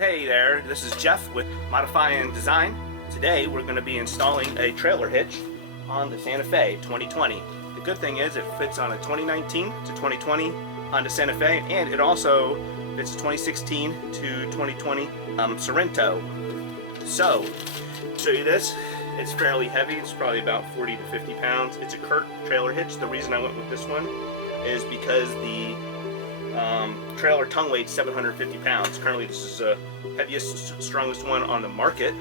Hey there, this is Jeff with Modify and Design. Today we're going to be installing a trailer hitch on the Santa Fe 2020. The good thing is it fits on a 2019 to 2020 Honda Santa Fe, and it also fits a 2016 to 2020 Sorento. So, to show you this, it's fairly heavy. It's probably about 40 to 50 pounds. It's a Kurt trailer hitch. The reason I went with this one is because the trailer tongue weight 750 pounds. Currently this is the heaviest, strongest one on the market.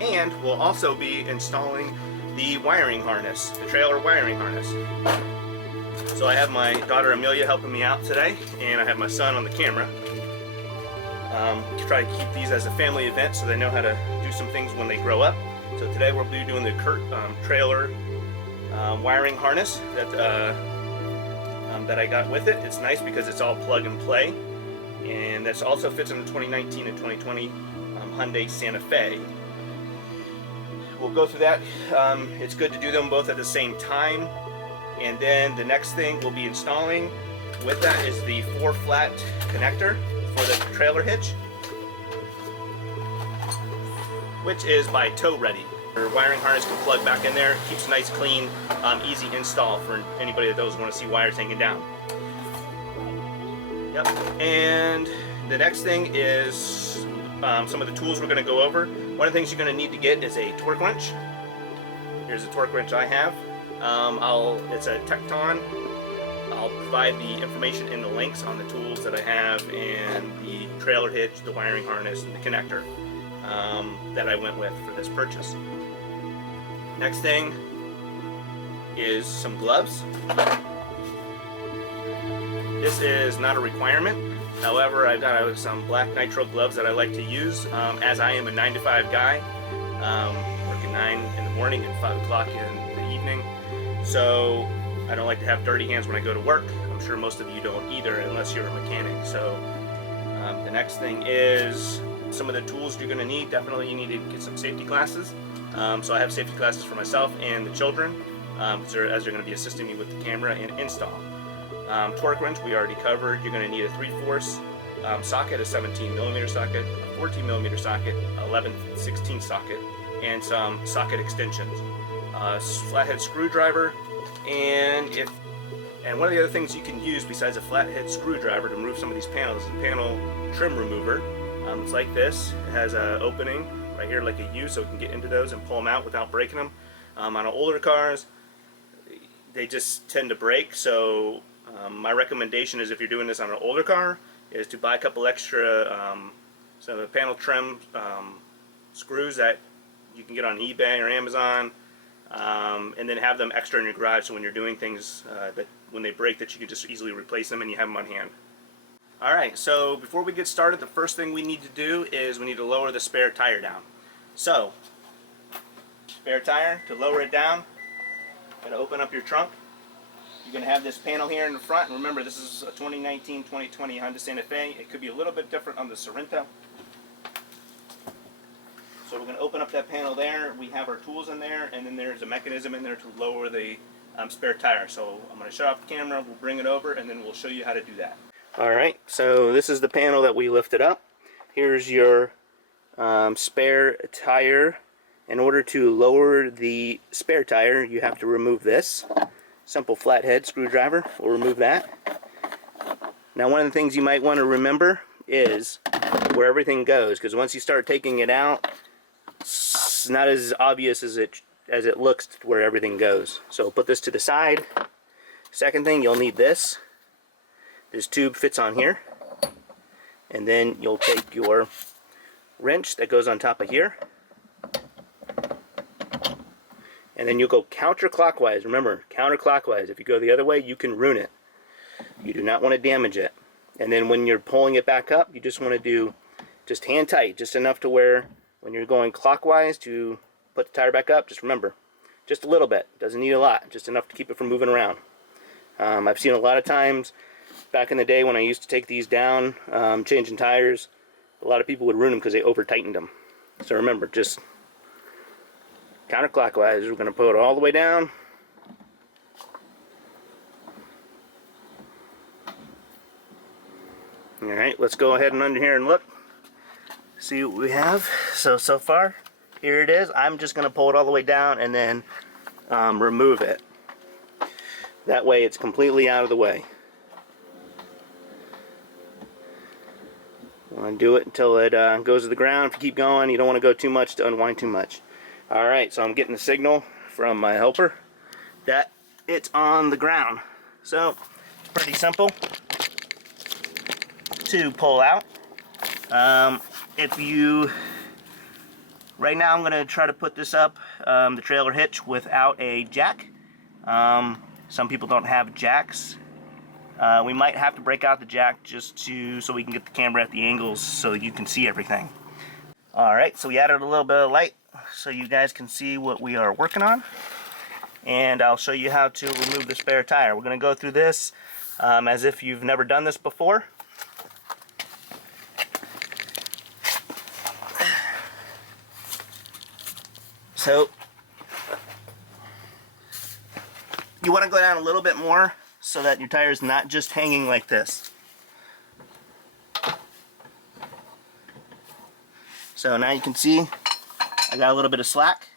And we'll also be installing the wiring harness, the trailer wiring harness. So I have my daughter Amelia helping me out today, and I have my son on the camera. Try to keep these as a family event so they know how to do some things when they grow up. So today we'll be doing the Kurt trailer wiring harness that I got with it. It's nice because it's all plug and play, and this also fits in the 2019 and 2020 Hyundai Santa Fe. We'll go through that. It's good to do them both at the same time. And then the next thing we'll be installing with that is the 4-flat connector for the trailer hitch, which is by Tow Ready. Your wiring harness can plug back in there. It keeps a nice, clean, easy install for anybody that doesn't want to see wires hanging down. Yep. And the next thing is some of the tools we're going to go over. One of the things you're going to need to get is a torque wrench. Here's a torque wrench I have. It's a Tecton. I'll provide the information in the links on the tools that I have and the trailer hitch, the wiring harness, and the connector that I went with for this purchase. Next thing is some gloves. This is not a requirement. However, I've got some black nitro gloves that I like to use, as I am a 9 to 5 guy, working 9 in the morning and 5 o'clock in the evening. So I don't like to have dirty hands when I go to work. I'm sure most of you don't either, unless you're a mechanic. So the next thing is some of the tools you're going to need. Definitely you need to get some safety glasses. So I have safety glasses for myself and the children, as they're going to be assisting me with the camera and install. Torque wrench we already covered. You're going to need a 3/4 socket, a 17mm socket, a 14mm socket, 11/16 socket, and some socket extensions. Flathead screwdriver, and one of the other things you can use besides a flathead screwdriver to remove some of these panels is a panel trim remover. It's like this. It has an opening right here like a U, so we can get into those and pull them out without breaking them. On older cars, they just tend to break, so my recommendation is, if you're doing this on an older car, is to buy a couple extra some panel trim screws that you can get on eBay or Amazon, and then have them extra in your garage, so when you're doing things that when they break, that you can just easily replace them and you have them on hand. Alright, so before we get started, the first thing we need to do is we need to lower the spare tire down. So, spare tire, to lower it down, you're going to open up your trunk. You're going to have this panel here in the front, and remember, this is a 2019-2020 Honda Santa Fe. It could be a little bit different on the Sorento. So we're going to open up that panel there. We have our tools in there, and then there's a mechanism in there to lower the spare tire. So I'm going to shut off the camera, we'll bring it over, and then we'll show you how to do that. Alright, so this is the panel that we lifted up. Here's your spare tire. In order to lower the spare tire, you have to remove this. Simple flathead screwdriver will remove that. Now, one of the things you might want to remember is where everything goes, because once you start taking it out, it's not as obvious as it looks where everything goes. So put this to the side. Second thing, you'll need this. This tube fits on here, and then you'll take your wrench that goes on top of here, and then you'll go counterclockwise. Remember, counterclockwise. If you go the other way, you can ruin it. You do not want to damage it. And then when you're pulling it back up, you just want to do just hand tight, just enough to where when you're going clockwise to put the tire back up, just remember, just a little bit. Doesn't need a lot, just enough to keep it from moving around. I've seen a lot of times back in the day when I used to take these down, changing tires, a lot of people would ruin them because they over tightened them. So remember, just counterclockwise. We're going to pull it all the way down. Alright, let's go ahead and under here and look. See what we have. So far, here it is. I'm just going to pull it all the way down and then remove it. That way it's completely out of the way. You want to do it until it goes to the ground. If you keep going, you don't want to go too much to unwind too much. Alright, so I'm getting a signal from my helper that it's on the ground. So, it's pretty simple to pull out. Right now I'm going to try to put this up, the trailer hitch, without a jack. Some people don't have jacks. We might have to break out the jack just so we can get the camera at the angles so you can see everything. Alright, so we added a little bit of light so you guys can see what we are working on. And I'll show you how to remove the spare tire. We're going to go through this as if you've never done this before. So, you want to go down a little bit more so that your tire is not just hanging like this. So now you can see I got a little bit of slack.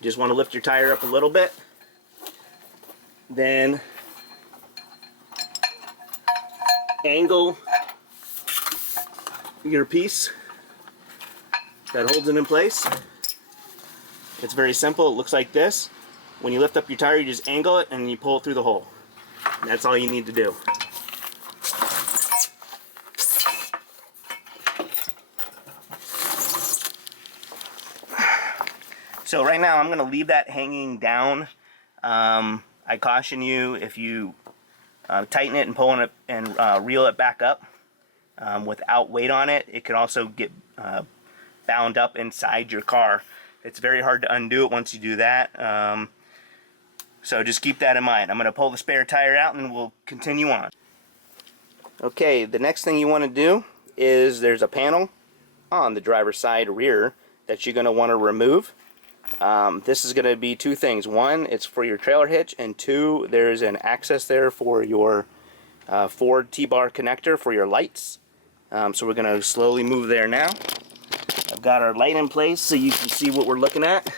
Just want to lift your tire up a little bit. Then angle your piece that holds it in place. It's very simple. It looks like this. When you lift up your tire, you just angle it and you pull it through the hole. That's all you need to do. So right now I'm going to leave that hanging down. I caution you, if you tighten it and pull it and reel it back up without weight on it, it could also get bound up inside your car. It's very hard to undo it once you do that. So just keep that in mind. I'm going to pull the spare tire out and we'll continue on. Okay, the next thing you want to do is there's a panel on the driver's side rear that you're going to want to remove. This is going to be two things. One, it's for your trailer hitch, and two, there's an access there for your Ford T-bar connector for your lights. So we're going to slowly move there now. I've got our light in place so you can see what we're looking at.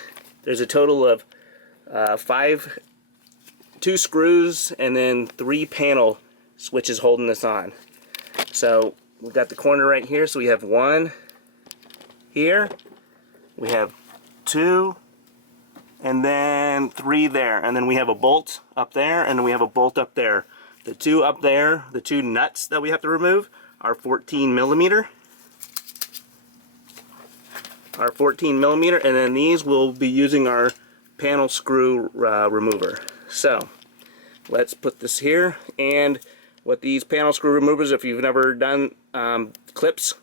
There's a total of 2 screws and then 3 panel switches holding this on. So we've got the corner right here, so we have 1 here, we have 2, and then 3 there, and then we have a bolt up there, and then we have a bolt up there. The 2 up there, the 2 nuts that we have to remove, are 14 millimeter. Our 14 millimeter, and then these will be using our panel screw remover. So let's put this here. And with these panel screw removers, if you've never done panel clips,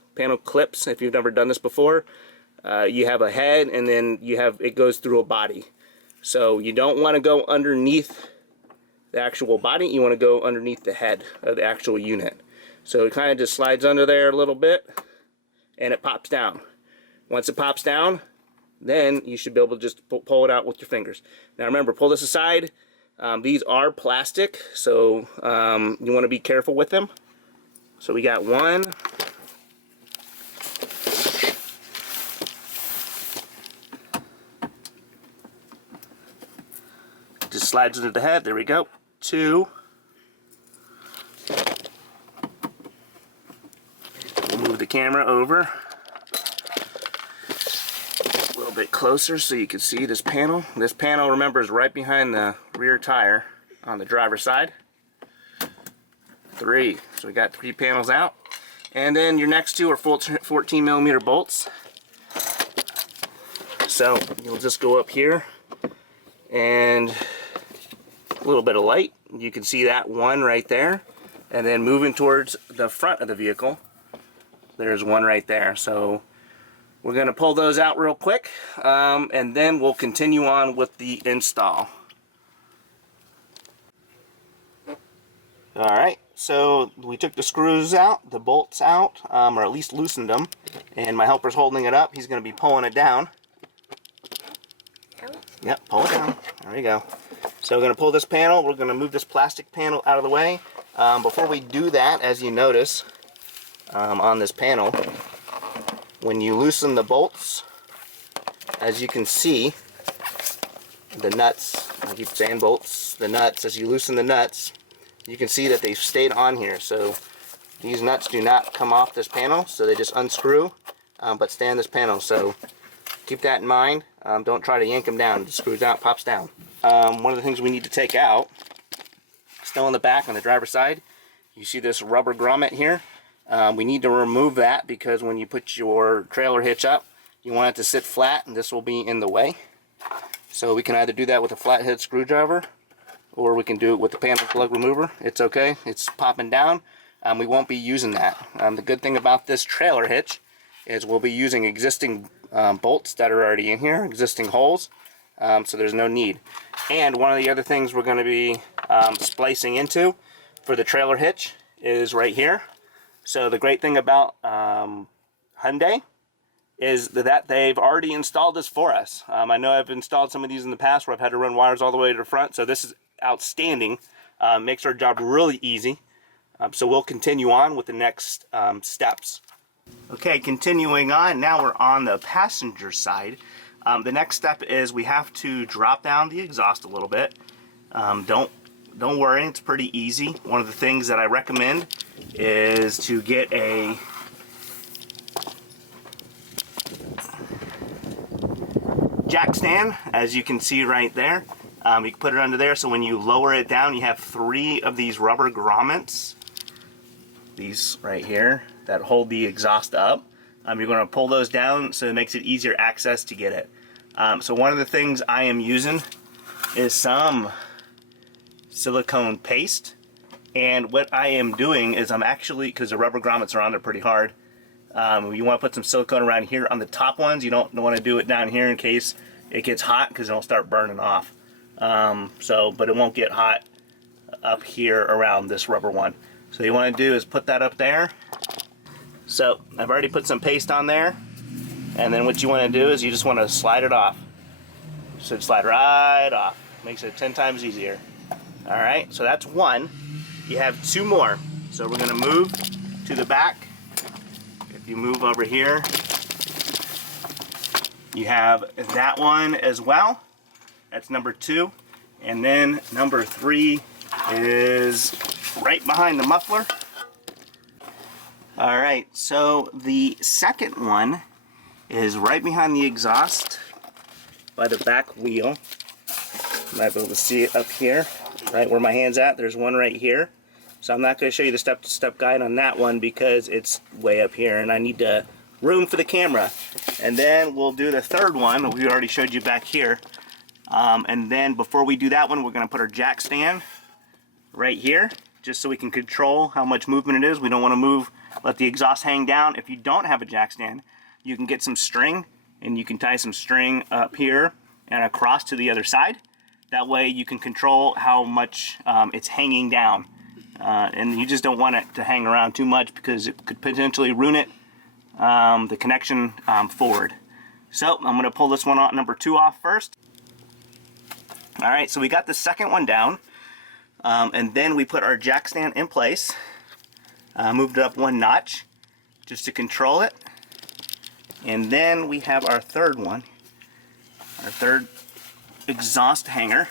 if you've never done this before, you have a head and then it goes through a body. So you don't want to go underneath the actual body, you want to go underneath the head of the actual unit. So it kind of just slides under there a little bit and it pops down. Once it pops down, then you should be able to just pull it out with your fingers. Now remember, pull this aside. These are plastic, so you want to be careful with them. So we got 1. Just slides into the head, there we go. 2. We'll move the camera over a little bit closer so you can see this panel. This panel, remember, is right behind the rear tire on the driver's side. 3. So we got 3 panels out. And then your next 2 are 14 millimeter bolts. So you'll just go up here and a little bit of light. You can see that 1 right there. And then moving towards the front of the vehicle, there's 1 right there. So we're going to pull those out real quick, and then we'll continue on with the install. Alright, so we took the screws out, the bolts out, or at least loosened them, and my helper's holding it up. He's going to be pulling it down. Yep, pull it down. There we go. So we're going to pull this panel. We're going to move this plastic panel out of the way. Before we do that, as you notice on this panel, when you loosen the bolts, as you can see, the nuts, I keep saying bolts, the nuts, as you loosen the nuts, you can see that they've stayed on here. So these nuts do not come off this panel, so they just unscrew, but stay on this panel. So keep that in mind. Don't try to yank them down. It screws out, pops down. One of the things we need to take out, still in the back on the driver's side, you see this rubber grommet here. We need to remove that because when you put your trailer hitch up, you want it to sit flat, and this will be in the way. So we can either do that with a flathead screwdriver, or we can do it with the panel plug remover. It's okay. It's popping down. We won't be using that. The good thing about this trailer hitch is we'll be using existing bolts that are already in here, existing holes, so there's no need. And one of the other things we're going to be splicing into for the trailer hitch is right here. So the great thing about Hyundai is that they've already installed this for us. I know I've installed some of these in the past where I've had to run wires all the way to the front, so this is outstanding. Makes our job really easy. So we'll continue on with the next steps. Okay, continuing on, now we're on the passenger side. The next step is we have to drop down the exhaust a little bit. Don't worry, it's pretty easy. One of the things that I recommend is to get a jack stand, as you can see right there. You can put it under there, so when you lower it down, you have 3 of these rubber grommets, these right here, that hold the exhaust up. You're going to pull those down so it makes it easier access to get it. So one of the things I am using is some silicone paste, and what I am doing is I'm actually, because the rubber grommets are on there pretty hard, you want to put some silicone around here on the top ones. You don't want to do it down here in case it gets hot, because it'll start burning off. But it won't get hot up here around this rubber one. So you want to do is put that up there. So I've already put some paste on there, and then what you want to do is you just want to slide it off. So slide right off. Makes it 10 times easier. Alright, so that's one. You have 2 more. So we're going to move to the back. If you move over here, you have that one as well. That's number 2. And then number 3 is right behind the muffler. Alright, so the second one is right behind the exhaust by the back wheel. You might be able to see it up here, right where my hand's at. There's one right here. So I'm not going to show you the step-to-step guide on that one because it's way up here and I need room for the camera. And then we'll do the third one we already showed you back here. And then before we do that one, we're going to put our jack stand right here, just so we can control how much movement it is. We don't want to let the exhaust hang down. If you don't have a jack stand, you can get some string and you can tie some string up here and across to the other side. That way you can control how much it's hanging down. And you just don't want it to hang around too much because it could potentially ruin it, the connection forward. So I'm going to pull this one out, number 2 off first. Alright, so we got the second one down. And then we put our jack stand in place, moved it up 1 notch just to control it, and then we have our third one, our third exhaust hanger.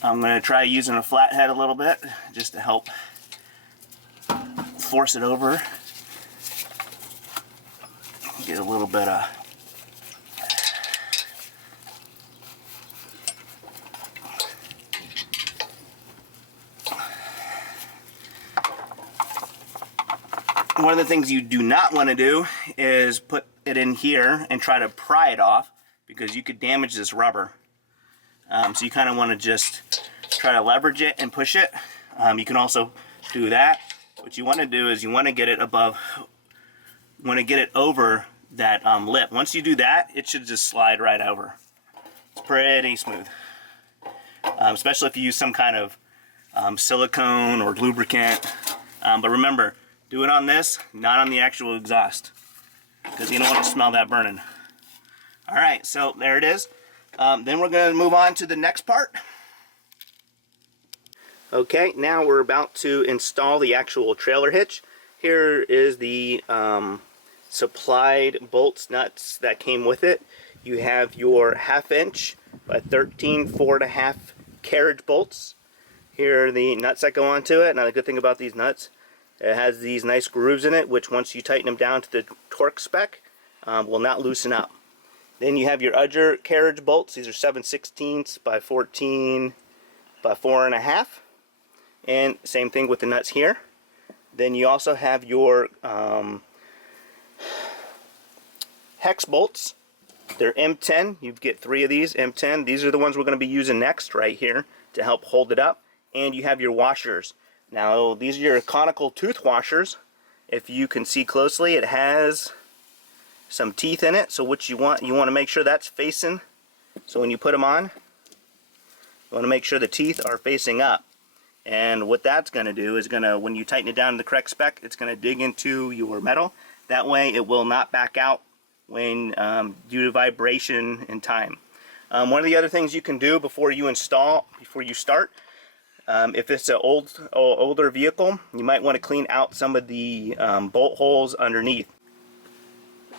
I'm going to try using a flathead a little bit just to help force it over. Get a little bit of one of the things you do not want to do is put it in here and try to pry it off because you could damage this rubber. So you kind of want to just try to leverage it and push it. You can also do that. What you want to do is you want to get it above, want to get it over that lip. Once you do that, it should just slide right over. It's pretty smooth, especially if you use some kind of silicone or lubricant. But remember, do it on this, not on the actual exhaust, because you don't want to smell that burning. All right, so there it is. Then we're going to move on to the next part. Okay, now we're about to install the actual trailer hitch. Here is the supplied bolts nuts that came with it. You have your 1/2 inch by 13 4.5 carriage bolts. Here are the nuts that go onto it. Now the good thing about these nuts, it has these nice grooves in it, which once you tighten them down to the torque spec, will not loosen up. Then you have your other carriage bolts. These are 7/16 by 14 by 4.5. And same thing with the nuts here. Then you also have your hex bolts. They're M10. You get 3 of these M10. These are the ones we're going to be using next right here to help hold it up. And you have your washers. Now these are your conical tooth washers. If you can see closely, it has some teeth in it. So what you want to make sure that's facing. So when you put them on, you want to make sure the teeth are facing up. And what that's going to do is when you tighten it down to the correct spec, it's going to dig into your metal. That way it will not back out when due to vibration and time. One of the other things you can do before you start, if it's an older vehicle, you might want to clean out some of the bolt holes underneath.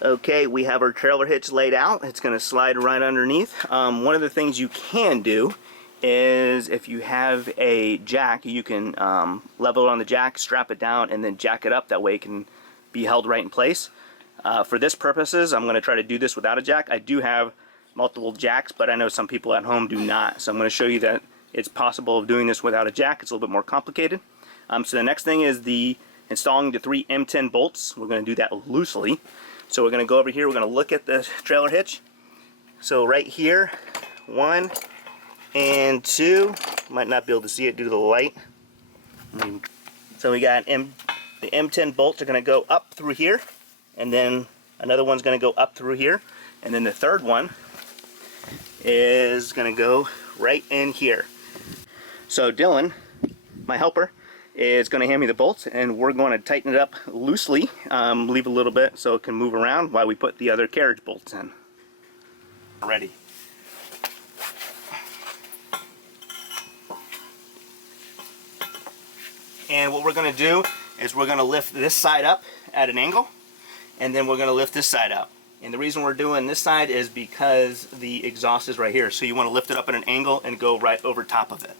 Okay, we have our trailer hitch laid out. It's going to slide right underneath. One of the things you can do is if you have a jack, you can level it on the jack, strap it down, and then jack it up. That way it can be held right in place. For this purposes, I'm going to try to do this without a jack. I do have multiple jacks, but I know some people at home do not. So I'm going to show you that it's possible of doing this without a jack. It's a little bit more complicated. So the next thing is installing the 3 M10 bolts. We're going to do that loosely. So we're going to go over here. We're going to look at the trailer hitch. So right here, 1 and 2. Might not be able to see it due to the light. So we got the M10 bolts are going to go up through here, and then another one's going to go up through here, and then the third one is going to go right in here. So Dylan, my helper, is going to hand me the bolts, and we're going to tighten it up loosely, leave a little bit so it can move around while we put the other carriage bolts in. Ready. And what we're going to do is we're going to lift this side up at an angle, and then we're going to lift this side up. And the reason we're doing this side is because the exhaust is right here. So you want to lift it up at an angle and go right over top of it.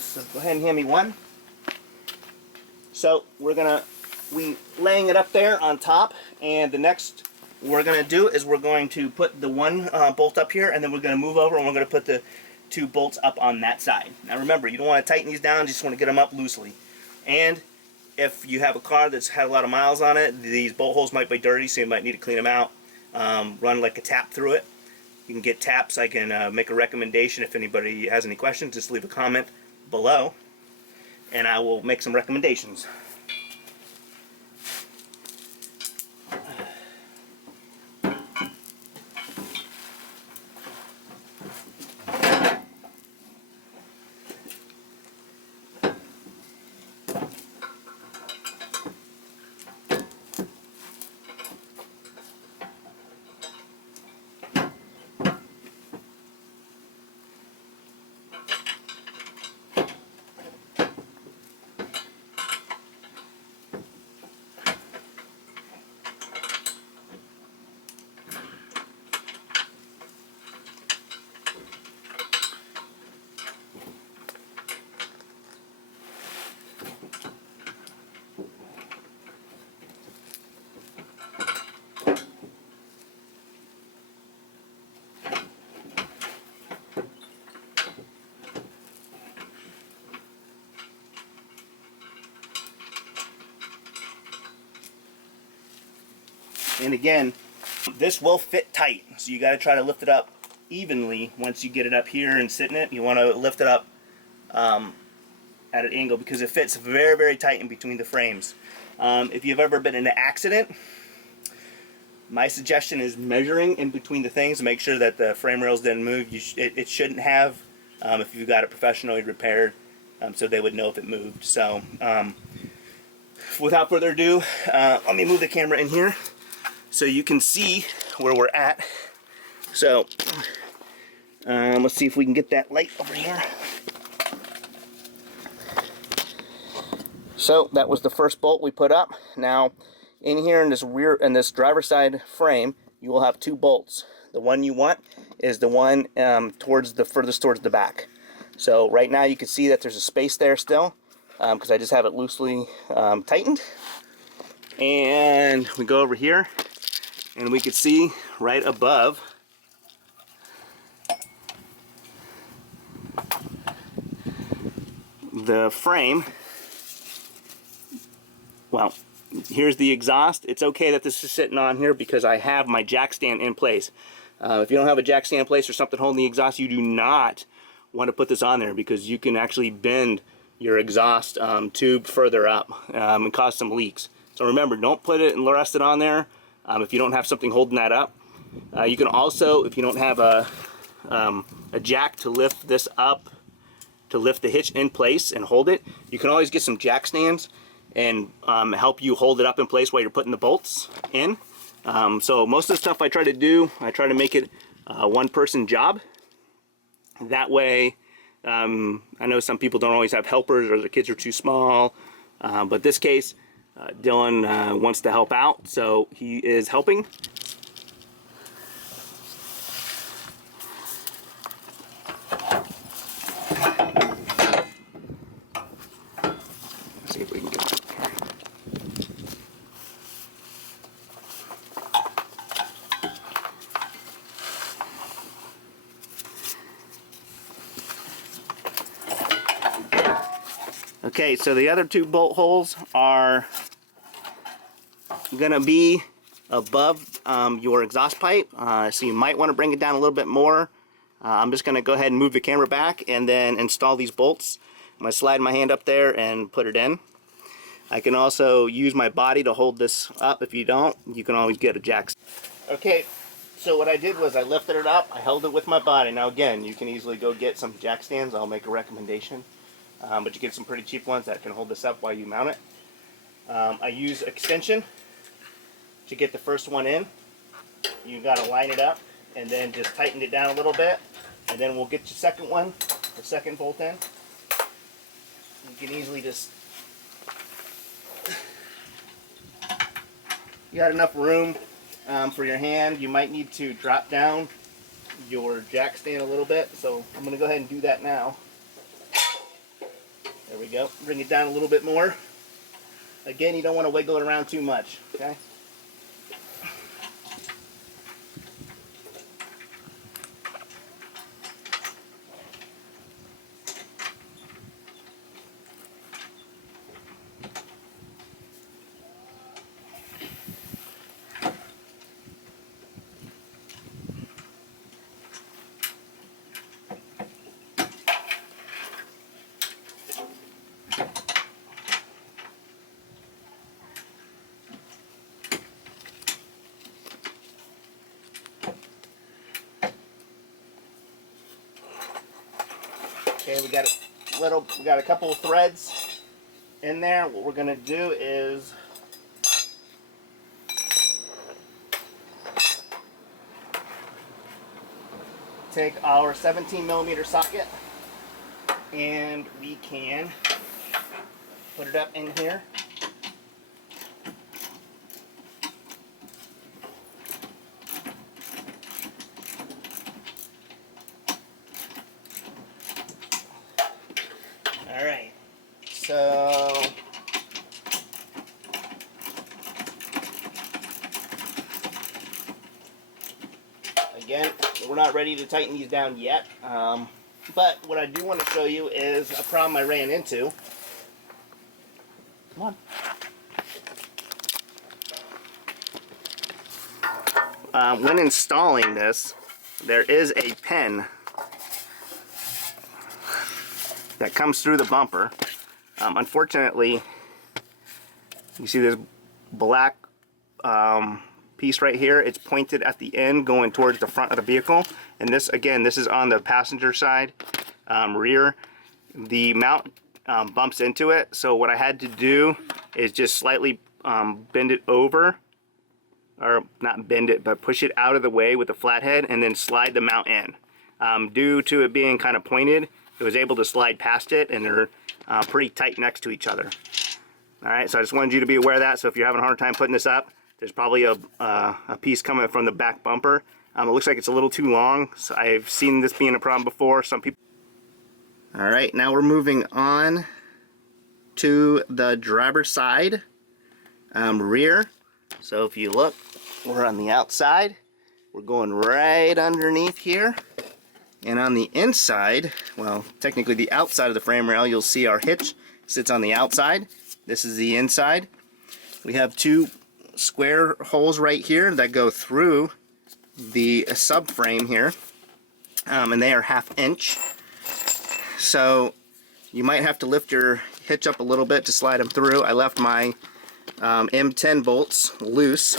So go ahead and hand me one. So we laying it up there on top, and the next we're going to do is we're going to put the one bolt up here, and then we're going to move over and we're going to put the 2 bolts up on that side. Now remember, you don't want to tighten these down, you just want to get them up loosely. And if you have a car that's had a lot of miles on it, these bolt holes might be dirty, so you might need to clean them out. Run like a tap through it. You can get taps. I can make a recommendation. If anybody has any questions, just leave a comment below, and I will make some recommendations. And again, this will fit tight, so you got to try to lift it up evenly. Once you get it up here and sit in it, you want to lift it up at an angle, because it fits very, very tight in between the frames. If you've ever been in an accident, my suggestion is measuring in between the things to make sure that the frame rails didn't move. It shouldn't have, if you've got it professionally repaired, so they would know if it moved. So without further ado, let me move the camera in here so you can see where we're at. So let's see if we can get that light over here. So that was the first bolt we put up. Now in here in this driver's side frame, you will have two bolts. The one you want is the one furthest towards the back. So right now you can see that there's a space there still, because I just have it loosely tightened. And we go over here and we can see right above the frame, well, here's the exhaust. It's okay that this is sitting on here because I have my jack stand in place. If you don't have a jack stand in place or something holding the exhaust, you do not want to put this on there, because you can actually bend your exhaust tube further up and cause some leaks. So remember, don't put it and rest it on there if you don't have something holding that up. You can also, if you don't have a jack to lift this up, to lift the hitch in place and hold it, you can always get some jack stands and help you hold it up in place while you're putting the bolts in. So most of the stuff I try to do, I try to make it a one-person job. That way, I know some people don't always have helpers or their kids are too small, but this case, Dylan wants to help out, so he is helping. Let's see if we can get it. Okay, so the other two bolt holes are going to be above your exhaust pipe, so you might want to bring it down a little bit more. I'm just going to go ahead and move the camera back and then install these bolts. I'm going to slide my hand up there and put it in. I can also use my body to hold this up. If you don't, you can always get a jack. Okay, so what I did was I lifted it up, I held it with my body. Now again, you can easily go get some jack stands. I'll make a recommendation. But you get some pretty cheap ones that can hold this up while you mount it. I use extension to get the first one in. You got to line it up and then just tighten it down a little bit, and then we'll get your second one, the second bolt in. You can easily just, you got enough room for your hand. You might need to drop down your jack stand a little bit, so I'm going to go ahead and do that now. There we go. Bring it down a little bit more. Again, you don't want to wiggle it around too much, okay? Okay, we got a couple of threads in there. What we're gonna do is take our 17mm socket and we can put it up in here. Alright, so again, we're not ready to tighten these down yet, but what I do want to show you is a problem I ran into. Come on. when installing this, there is a pin that comes through the bumper. Unfortunately, you see this black piece right here. It's pointed at the end going towards the front of the vehicle, and this, again, this is on the passenger side rear. The mount bumps into it, so what I had to do is just slightly bend it over, or not bend it, but push it out of the way with the flathead and then slide the mount in. Due to it being kind of pointed, it was able to slide past it, and they're pretty tight next to each other. Alright, so I just wanted you to be aware of that. So if you're having a hard time putting this up, there's probably a piece coming from the back bumper. It looks like it's a little too long, so I've seen this being a problem before. Some people. Alright, now we're moving on to the driver's side rear. So if you look, we're on the outside. We're going right underneath here. And on the inside, well, technically the outside of the frame rail, you'll see our hitch sits on the outside. This is the inside. We have two square holes right here that go through the subframe here, and they are 1/2 inch. So you might have to lift your hitch up a little bit to slide them through. I left my M10 bolts loose.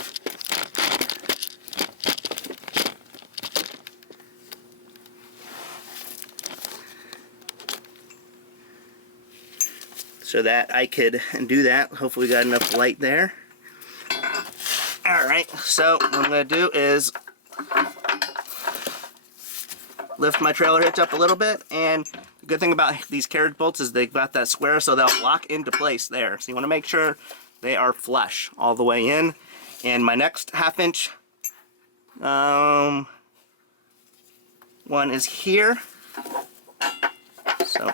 So that I could do that. Hopefully we got enough light there. Alright, so what I'm going to do is lift my trailer hitch up a little bit, and the good thing about these carriage bolts is they've got that square, so they'll lock into place there. So you want to make sure they are flush all the way in. And my next 1/2 inch one is here. So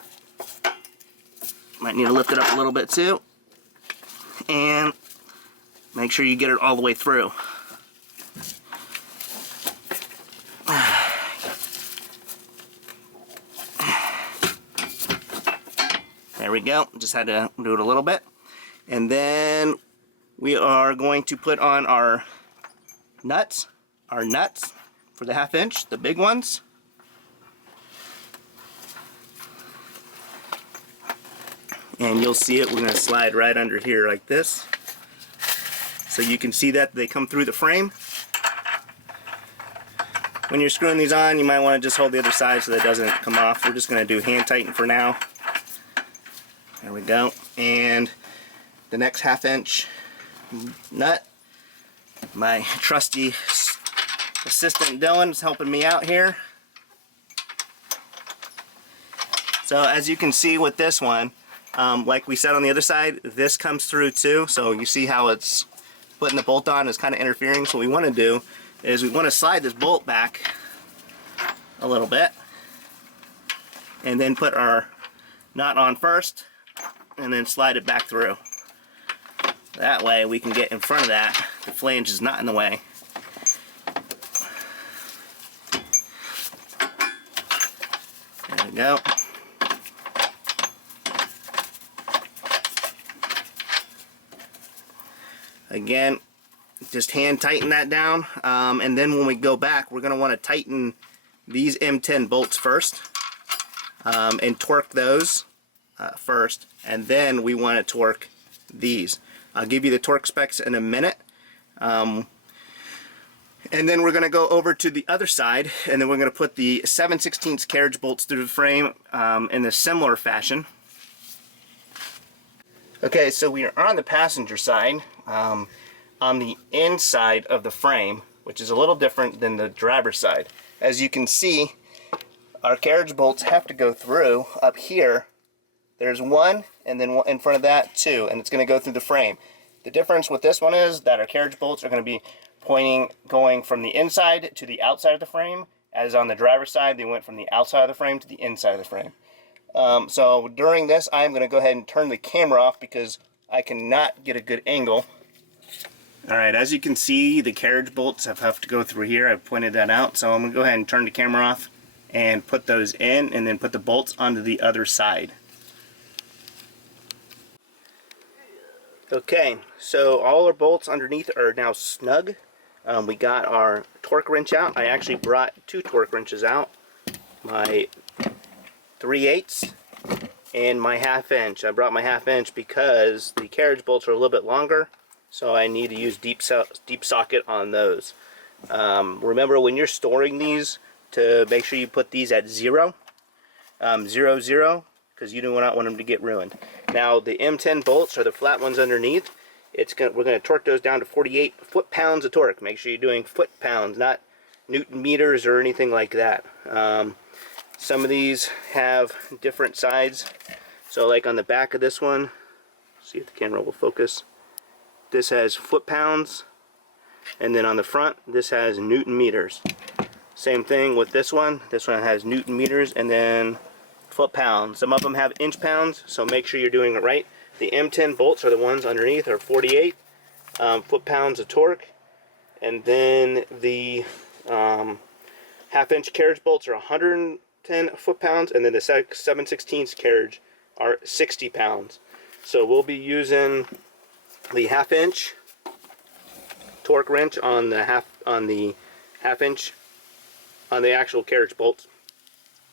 might need to lift it up a little bit too, and make sure you get it all the way through. There we go. Just had to do it a little bit. And then we are going to put on our nuts for the 1/2 inch, the big ones. And you'll see it, we're going to slide right under here like this. So you can see that they come through the frame. When you're screwing these on, you might want to just hold the other side so that it doesn't come off. We're just going to do hand tighten for now. There we go. And the next 1/2 inch nut, my trusty assistant Dylan is helping me out here. So as you can see with this one, like we said on the other side, this comes through too. So you see how it's putting the bolt on is kind of interfering. So what we want to do is we want to slide this bolt back a little bit and then put our nut on first and then slide it back through. That way we can get in front of that. The flange is not in the way. There we go. Again, just hand tighten that down, and then when we go back, we're going to want to tighten these M10 bolts first, and torque those first, and then we want to torque these. I'll give you the torque specs in a minute, and then we're going to go over to the other side, and then we're going to put the 7/16 carriage bolts through the frame in a similar fashion. Okay, so we are on the passenger side, on the inside of the frame, which is a little different than the driver's side. As you can see, our carriage bolts have to go through up here. There's one, and then in front of that, two, and it's going to go through the frame. The difference with this one is that our carriage bolts are going to be going from the inside to the outside of the frame, as on the driver's side, they went from the outside of the frame to the inside of the frame. So during this, I'm going to go ahead and turn the camera off because I cannot get a good angle. Alright, as you can see, the carriage bolts have to go through here. I've pointed that out. So I'm going to go ahead and turn the camera off and put those in, and then put the bolts onto the other side. Okay, so all our bolts underneath are now snug. We got our torque wrench out. I actually brought 2 torque wrenches out. My 3/8 and my 1/2 inch. I brought my 1/2 inch because the carriage bolts are a little bit longer, so I need to use deep socket on those. Remember, when you're storing these, to make sure you put these at 0, 0, 0, because you do not want them to get ruined. Now the M10 bolts are the flat ones underneath. We're going to torque those down to 48 foot-pounds of torque. Make sure you're doing foot-pounds, not Newton meters or anything like that. Some of these have different sides. So like on the back of this one, see if the camera will focus. This has foot-pounds, and then on the front, this has Newton meters. Same thing with this one. This one has Newton meters and then foot-pounds. Some of them have inch-pounds, so make sure you're doing it right. The M10 bolts are the ones underneath, are 48 foot-pounds of torque, and then the 1/2 inch carriage bolts are 110 foot-pounds, and then the 7/16 carriage are 60 pounds. So we'll be using the 1/2 inch torque wrench on the half inch on the actual carriage bolts,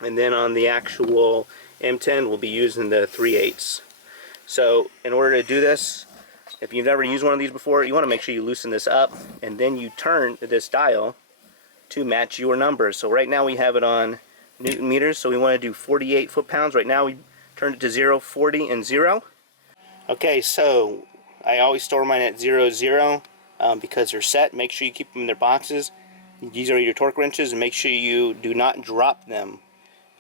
and then on the actual M10 we'll be using the 3/8. So in order to do this, if you've never used one of these before, you want to make sure you loosen this up, and then you turn this dial to match your numbers. So right now we have it on Newton meters, so we want to do 48 foot-pounds. Right now we turned it to 0, 40, and 0. Okay, so I always store mine at 0, 0 because they're set. Make sure you keep them in their boxes. These are your torque wrenches, and make sure you do not drop them.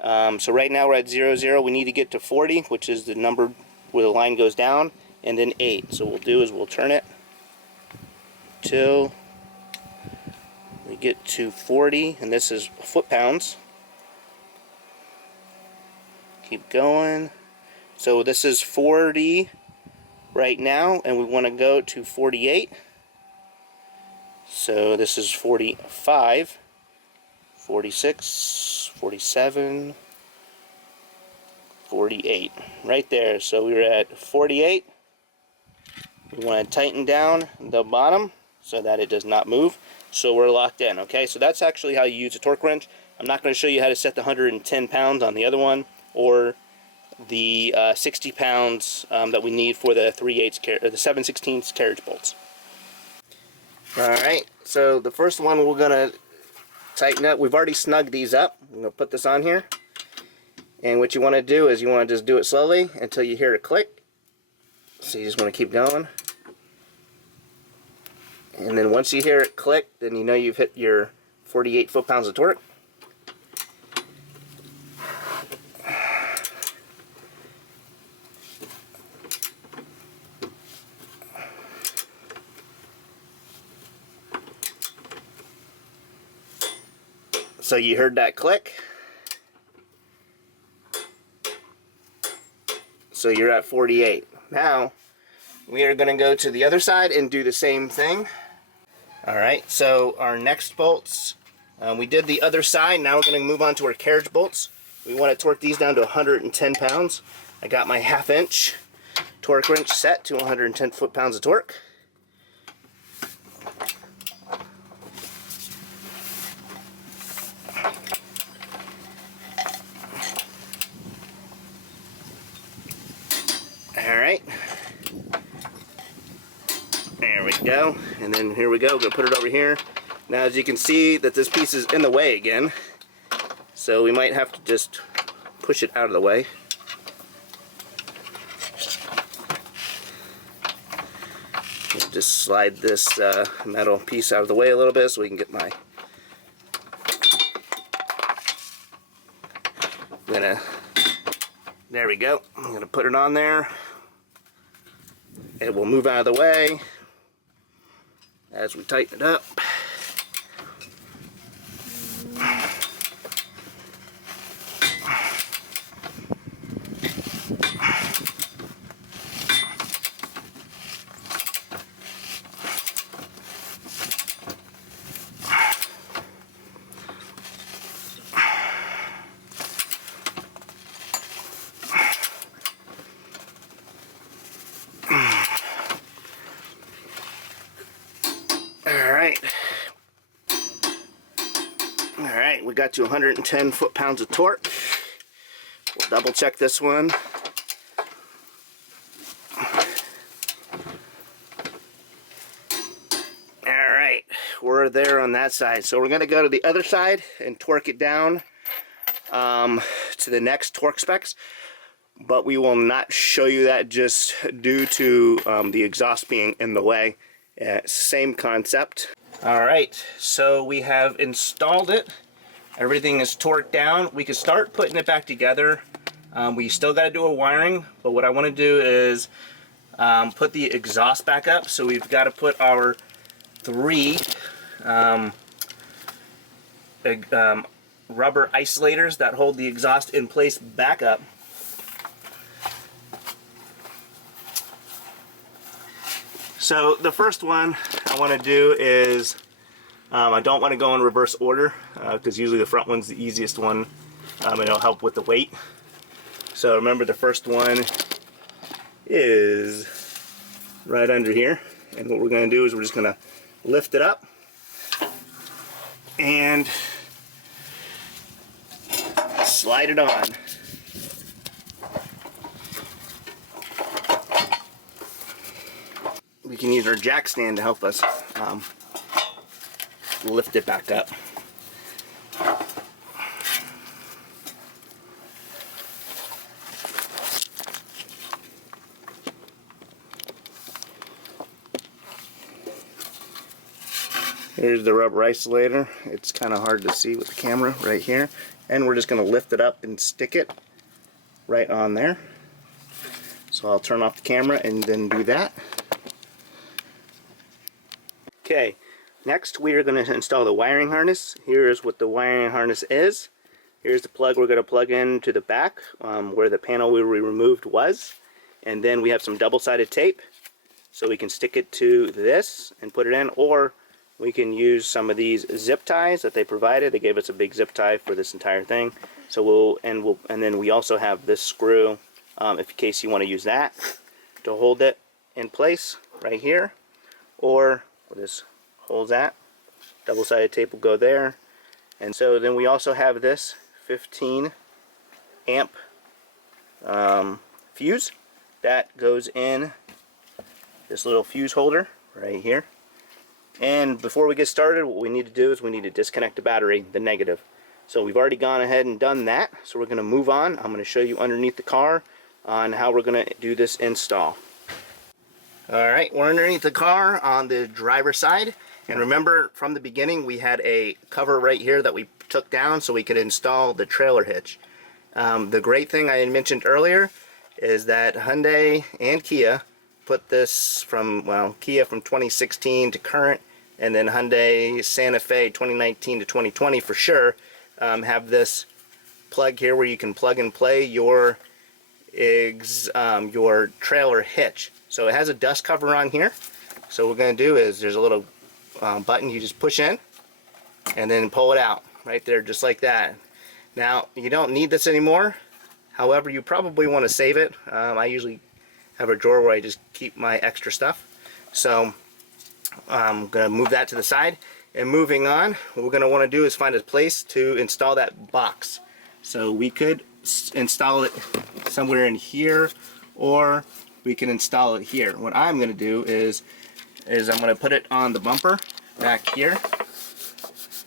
So right now we're at 0, 0. We need to get to 40, which is the number where the line goes down, and then 8. So what we'll do is we'll turn it till we get to 40, and this is foot-pounds. Keep going. So this is 40 right now, and we want to go to 48. So this is 45, 46, 47, 48, right there. So we were at 48. We want to tighten down the bottom so that it does not move. So we're locked in, okay? So that's actually how you use a torque wrench. I'm not going to show you how to set the 110 pounds on the other one, or the 60 pounds that we need for the 3/8 or the 7/16 carriage bolts. Alright, so the first one we're going to tighten up. We've already snugged these up. I'm going to put this on here. And what you want to do is you want to just do it slowly until you hear a click. So you just want to keep going. And then once you hear it click, then you know you've hit your 48 foot-pounds of torque. So you heard that click. So you're at 48. Now we are going to go to the other side and do the same thing. Alright, so our next bolts, we did the other side. Now we're going to move on to our carriage bolts. We want to torque these down to 110 pounds. I got my 1/2 inch torque wrench set to 110 foot-pounds of torque. Alright, there we go, and then here we go, we're going to put it over here. Now as you can see that this piece is in the way again, so we might have to just push it out of the way. Just slide this metal piece out of the way a little bit so we can get my... There we go. I'm going to put it on there. It will move out of the way as we tighten it up. Alright, we got to 110 foot-pounds of torque. We'll double check this one. Alright, we're there on that side. So we're going to go to the other side and torque it down to the next torque specs. But we will not show you that just due to the exhaust being in the way. Same concept. Alright, so we have installed it. Everything is torqued down. We can start putting it back together. We still got to do a wiring, but what I want to do is put the exhaust back up. So we've got to put our 3 rubber isolators that hold the exhaust in place back up. So the first one I want to do is, I don't want to go in reverse order because usually the front one's the easiest one and it'll help with the weight. So remember, the first one is right under here, and what we're going to do is we're just going to lift it up and slide it on. We can use our jack stand to help us lift it back up. Here's the rubber isolator. It's kind of hard to see with the camera right here. And we're just going to lift it up and stick it right on there. So I'll turn off the camera and then do that. Okay, next we are going to install the wiring harness. Here's what the wiring harness is. Here's the plug we're going to plug into the back where the panel we removed was. And then we have some double-sided tape so we can stick it to this and put it in, or we can use some of these zip ties that they provided. They gave us a big zip tie for this entire thing. So and then we also have this screw in case you want to use that to hold it in place right here, or where this holds at. Double-sided tape will go there. And so then we also have this 15 amp fuse that goes in this little fuse holder right here. And before we get started, what we need to do is we need to disconnect the battery, the negative. So we've already gone ahead and done that, so we're going to move on. I'm going to show you underneath the car on how we're going to do this install. Alright, we're underneath the car on the driver's side, and remember from the beginning we had a cover right here that we took down so we could install the trailer hitch. The great thing I had mentioned earlier is that Hyundai and Kia put this from, well, Kia from 2016 to current, and then Hyundai Santa Fe 2019 to 2020 for sure, have this plug here where you can plug and play your trailer hitch. So it has a dust cover on here. So what we're going to do is there's a little button you just push in and then pull it out right there, just like that. Now you don't need this anymore. However, you probably want to save it. I usually have a drawer where I just keep my extra stuff. So I'm going to move that to the side. And moving on, what we're going to want to do is find a place to install that box. So we could install it somewhere in here, or we can install it here. What I'm going to do is I'm going to put it on the bumper back here.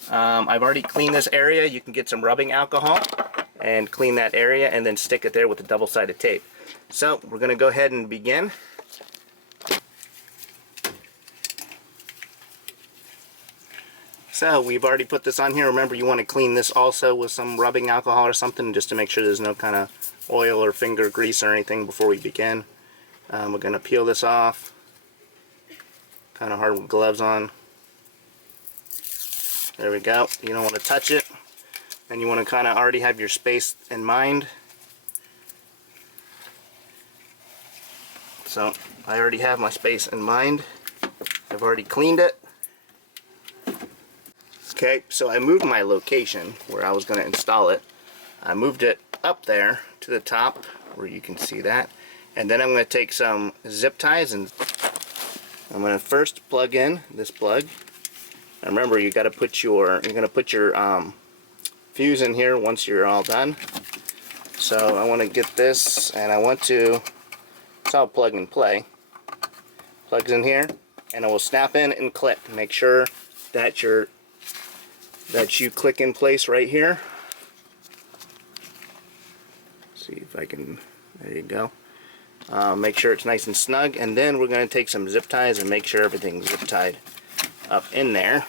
I've already cleaned this area. You can get some rubbing alcohol and clean that area and then stick it there with the double-sided tape. So we're going to go ahead and begin. So we've already put this on here. Remember, you want to clean this also with some rubbing alcohol or something just to make sure there's no kind of oil or finger grease or anything before we begin. We're going to peel this off. Kind of hard with gloves on. There we go. You don't want to touch it. And you want to kind of already have your space in mind. So I already have my space in mind. I've already cleaned it. Okay, so I moved my location where I was going to install it. I moved it up there to the top where you can see that. And then I'm going to take some zip ties and I'm going to first plug in this plug. And remember, you got to put your fuse in here once you're all done. So I want to get this, and I want to, it's all plug and play. Plugs in here, and it will snap in and click. Make sure that you click in place right here. See if I can, there you go. Make sure it's nice and snug, and then we're going to take some zip ties and make sure everything's zip tied up in there.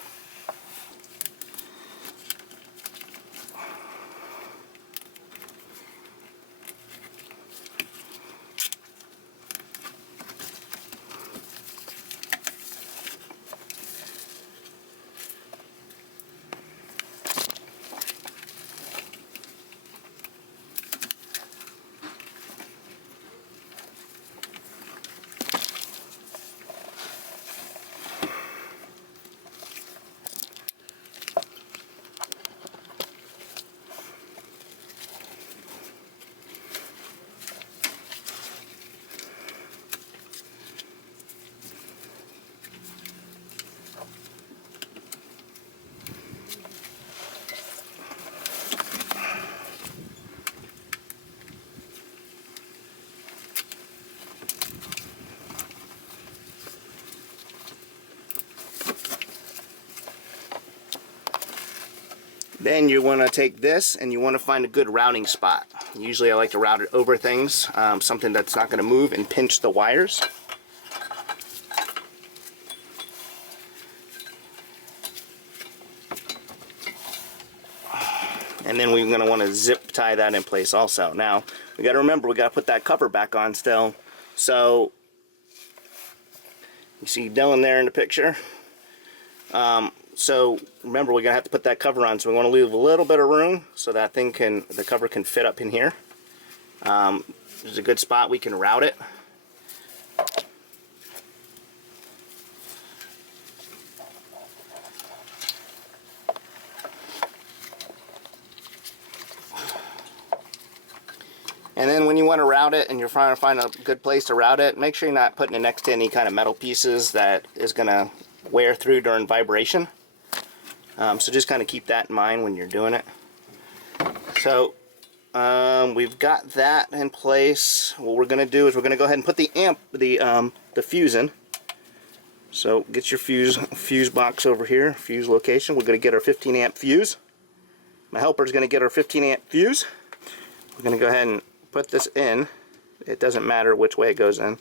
Then you want to take this and you want to find a good routing spot. Usually I like to route it over things, something that's not going to move, and pinch the wires. And then we're going to want to zip tie that in place also. Now, we got to remember, we got to put that cover back on still. So, you see Dylan there in the picture. So remember, we're gonna have to put that cover on, so we want to leave a little bit of room so that the cover can fit up in here. There's a good spot we can route it. And then when you want to route it and you're trying to find a good place to route it, make sure you're not putting it next to any kind of metal pieces that is going to wear through during vibration. So just kind of keep that in mind when you're doing it. So we've got that in place. What we're going to do is we're going to go ahead and put the fuse in. So get your fuse box over here, fuse location. We're going to get our 15 amp fuse. My helper is going to get our 15 amp fuse. We're going to go ahead and put this in. It doesn't matter which way it goes in.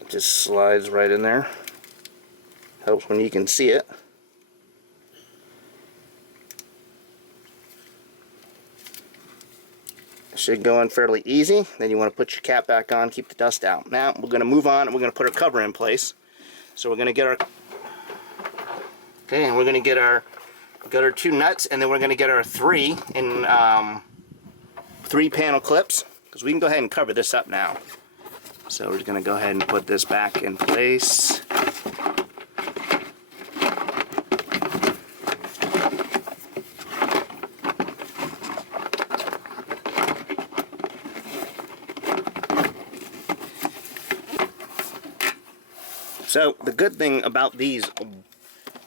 It just slides right in there. Helps when you can see it. Should go in fairly easy. Then you want to put your cap back on, keep the dust out. Now we're going to move on and we're going to put our cover in place. So we're going to get our, okay, and we're going to get our 2 nuts, and then we're going to get our 3 panel clips, because we can go ahead and cover this up now. So we're going to go ahead and put this back in place. So the good thing about these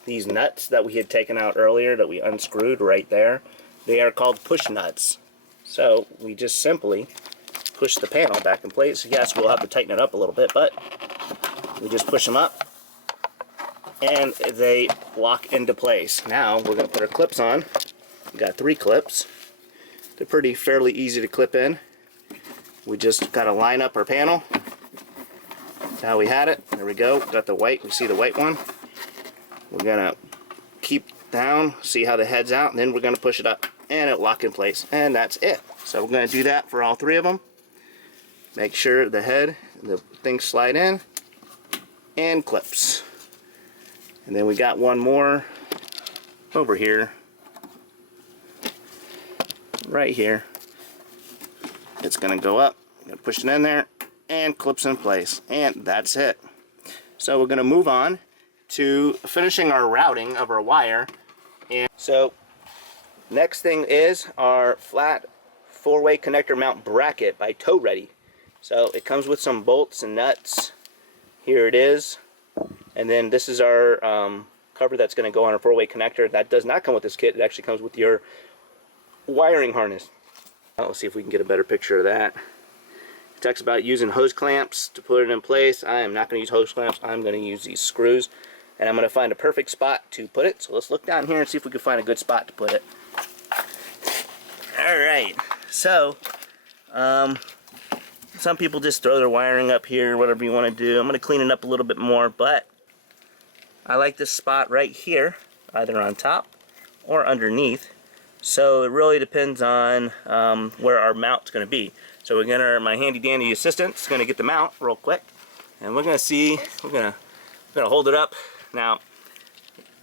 nuts that we had taken out earlier, that we unscrewed right there, they are called push nuts. So we just simply push the panel back in place. Yes, we'll have to tighten it up a little bit, but we just push them up and they lock into place. Now we're going to put our clips on. We got 3 clips. They're fairly easy to clip in. We just got to line up our panel. That's how we had it. There we go. Got the white. We see the white one. We're going to keep down, see how the head's out, and then we're going to push it up and it'll lock in place. And that's it. So we're going to do that for all 3 of them. Make sure the head, the things slide in, and clips. And then we got one more over here, right here. It's going to go up. I'm going to push it in there, and clips in place, and that's it. So we're going to move on to finishing our routing of our wire. And so next thing is our flat 4-way connector mount bracket by Tow Ready. So it comes with some bolts and nuts. Here it is. And then this is our cover that's going to go on a 4-way connector. That does not come with this kit. It actually comes with your wiring harness. Let's see if we can get a better picture of that. It talks about using hose clamps to put it in place. I am not going to use hose clamps. I'm going to use these screws. And I'm going to find a perfect spot to put it. So let's look down here and see if we can find a good spot to put it. Alright, so some people just throw their wiring up here, whatever you want to do. I'm going to clean it up a little bit more, but I like this spot right here, either on top or underneath. So it really depends on where our mount's going to be. So we're gonna, my handy dandy assistant's going to get the mount real quick, and we're going to see, we're going to hold it up. Now,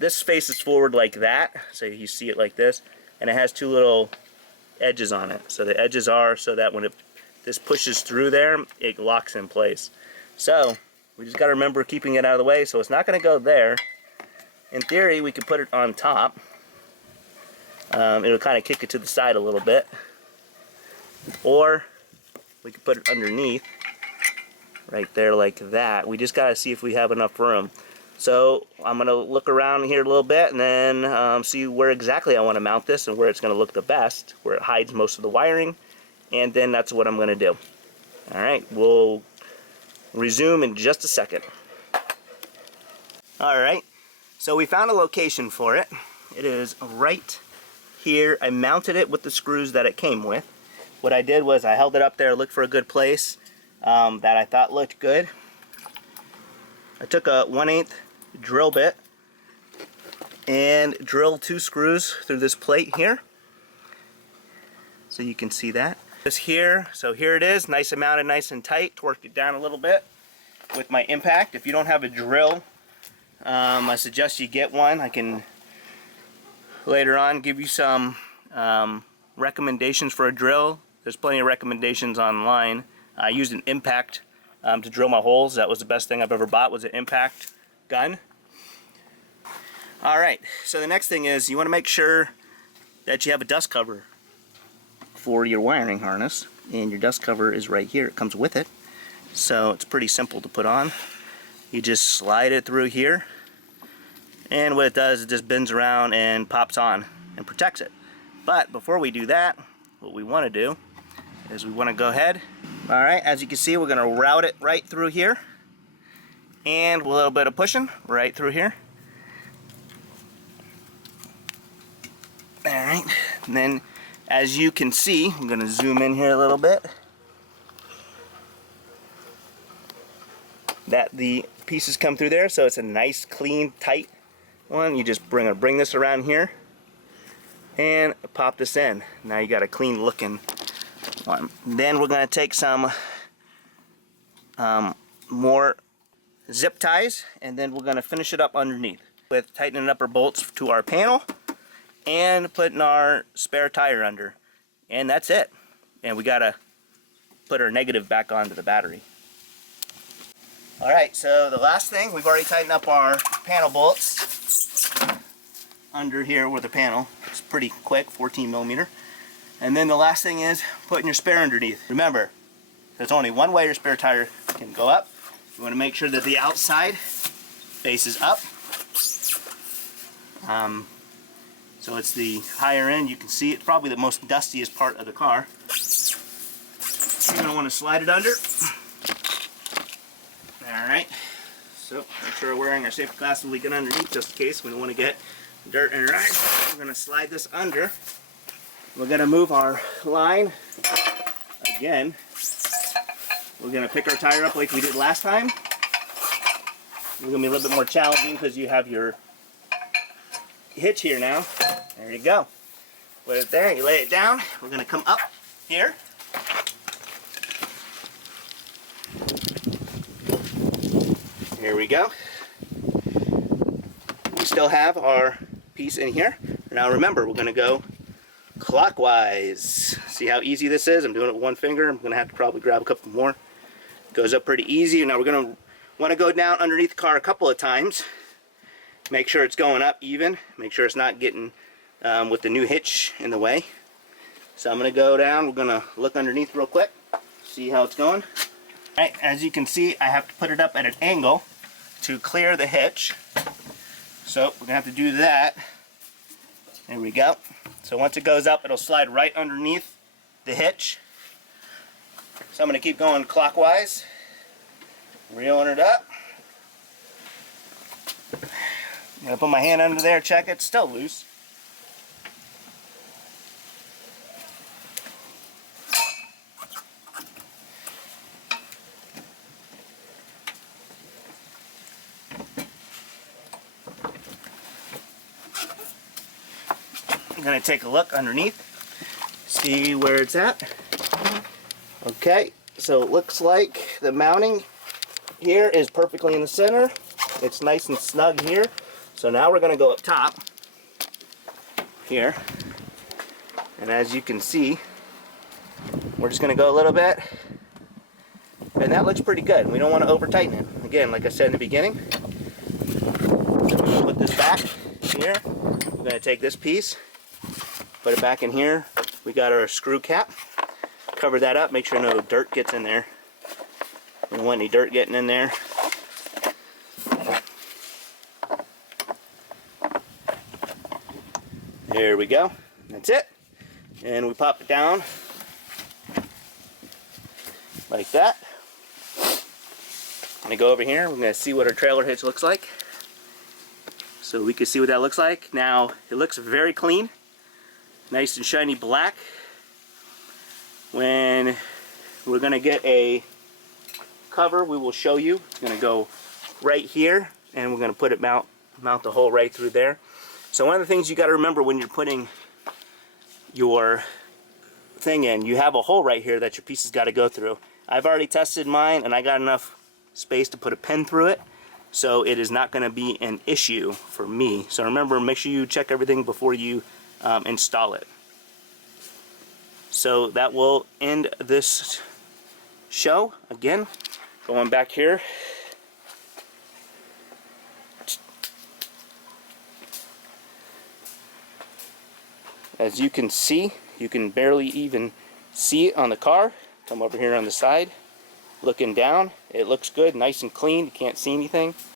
this faces forward like that, so you see it like this, and it has two little edges on it. So the edges are so that when this pushes through there, it locks in place. So we just got to remember keeping it out of the way, so it's not going to go there. In theory, we could put it on top. It'll kind of kick it to the side a little bit. Or we could put it underneath, right there like that. We just got to see if we have enough room. So I'm going to look around here a little bit and then see where exactly I want to mount this and where it's going to look the best, where it hides most of the wiring, and then that's what I'm going to do. Alright, we'll resume in just a second. Alright, so we found a location for it. It is right here. I mounted it with the screws that it came with. What I did was I held it up there, looked for a good place that I thought looked good. I took a 1/8 drill bit and drilled 2 screws through this plate here, so you can see that. This here, so here it is, nice and mounted, nice and tight. Torqued it down a little bit with my impact. If you don't have a drill, I suggest you get one. I can later on give you some recommendations for a drill. There's plenty of recommendations online. I used an impact to drill my holes. That was the best thing I've ever bought, was an impact gun. Alright, so the next thing is you want to make sure that you have a dust cover for your wiring harness, and your dust cover is right here. It comes with it, so it's pretty simple to put on. You just slide it through here, and what it does, it just bends around and pops on and protects it. But before we do that, what we want to do is we want to go ahead. Alright, as you can see, we're going to route it right through here, and a little bit of pushing right through here. Alright, and then as you can see, I'm going to zoom in here a little bit, that the pieces come through there, so it's a nice, clean, tight one. You just bring this around here and pop this in. Now you got a clean looking one. Then we're going to take some more zip ties, and then we're going to finish it up underneath with tightening up our bolts to our panel and putting our spare tire under, and that's it. And we got to put our negative back onto the battery. Alright, so the last thing, we've already tightened up our panel bolts under here with the panel. It's pretty quick, 14mm. And then the last thing is putting your spare underneath. Remember, there's only one way your spare tire can go up. You want to make sure that the outside faces up. So it's the higher end. You can see it's probably the most dustiest part of the car. You're going to want to slide it under. Alright, so make sure we're wearing our safety glasses when we get underneath, just in case we don't want to get dirt in our eyes. We're going to slide this under. We're going to move our line again. We're going to pick our tire up like we did last time. It's going to be a little bit more challenging because you have your hitch here now. There you go. Put it there, you lay it down. We're going to come up here. Here we go. We still have our piece in here. Now remember, we're going to go clockwise. See how easy this is? I'm doing it with one finger. I'm going to have to probably grab a couple more. It goes up pretty easy. Now we're going to want to go down underneath the car a couple of times. Make sure it's going up even. Make sure it's not getting with the new hitch in the way. So I'm going to go down. We're going to look underneath real quick. See how it's going. Alright, as you can see, I have to put it up at an angle to clear the hitch. So we're going to have to do that. There we go. So once it goes up, it'll slide right underneath the hitch. So I'm going to keep going clockwise, reeling it up. I'm going to put my hand under there, check it's still loose. I'm going to take a look underneath, see where it's at. Okay, so it looks like the mounting here is perfectly in the center. It's nice and snug here. So now we're going to go up top here. And as you can see, we're just going to go a little bit. And that looks pretty good. We don't want to over tighten it. Again, like I said in the beginning, we're going to put this back here. We're going to take this piece, put it back in here. We got our screw cap. Cover that up, make sure no dirt gets in there. We don't want any dirt getting in there. There we go. That's it. And we pop it down like that. I'm going to go over here. We're going to see what our trailer hitch looks like. So we can see what that looks like. Now, it looks very clean. Nice and shiny black. When we're going to get a cover, we will show you. It's going to go right here, and we're going to put it mount the hole right through there. So one of the things you got to remember when you're putting your thing in, you have a hole right here that your piece has got to go through. I've already tested mine, and I got enough space to put a pin through it, so it is not going to be an issue for me. So remember, make sure you check everything before you install it. So that will end this show. Again, going back here. As you can see, you can barely even see it on the car. Come over here on the side, looking down. It looks good, nice and clean. You can't see anything.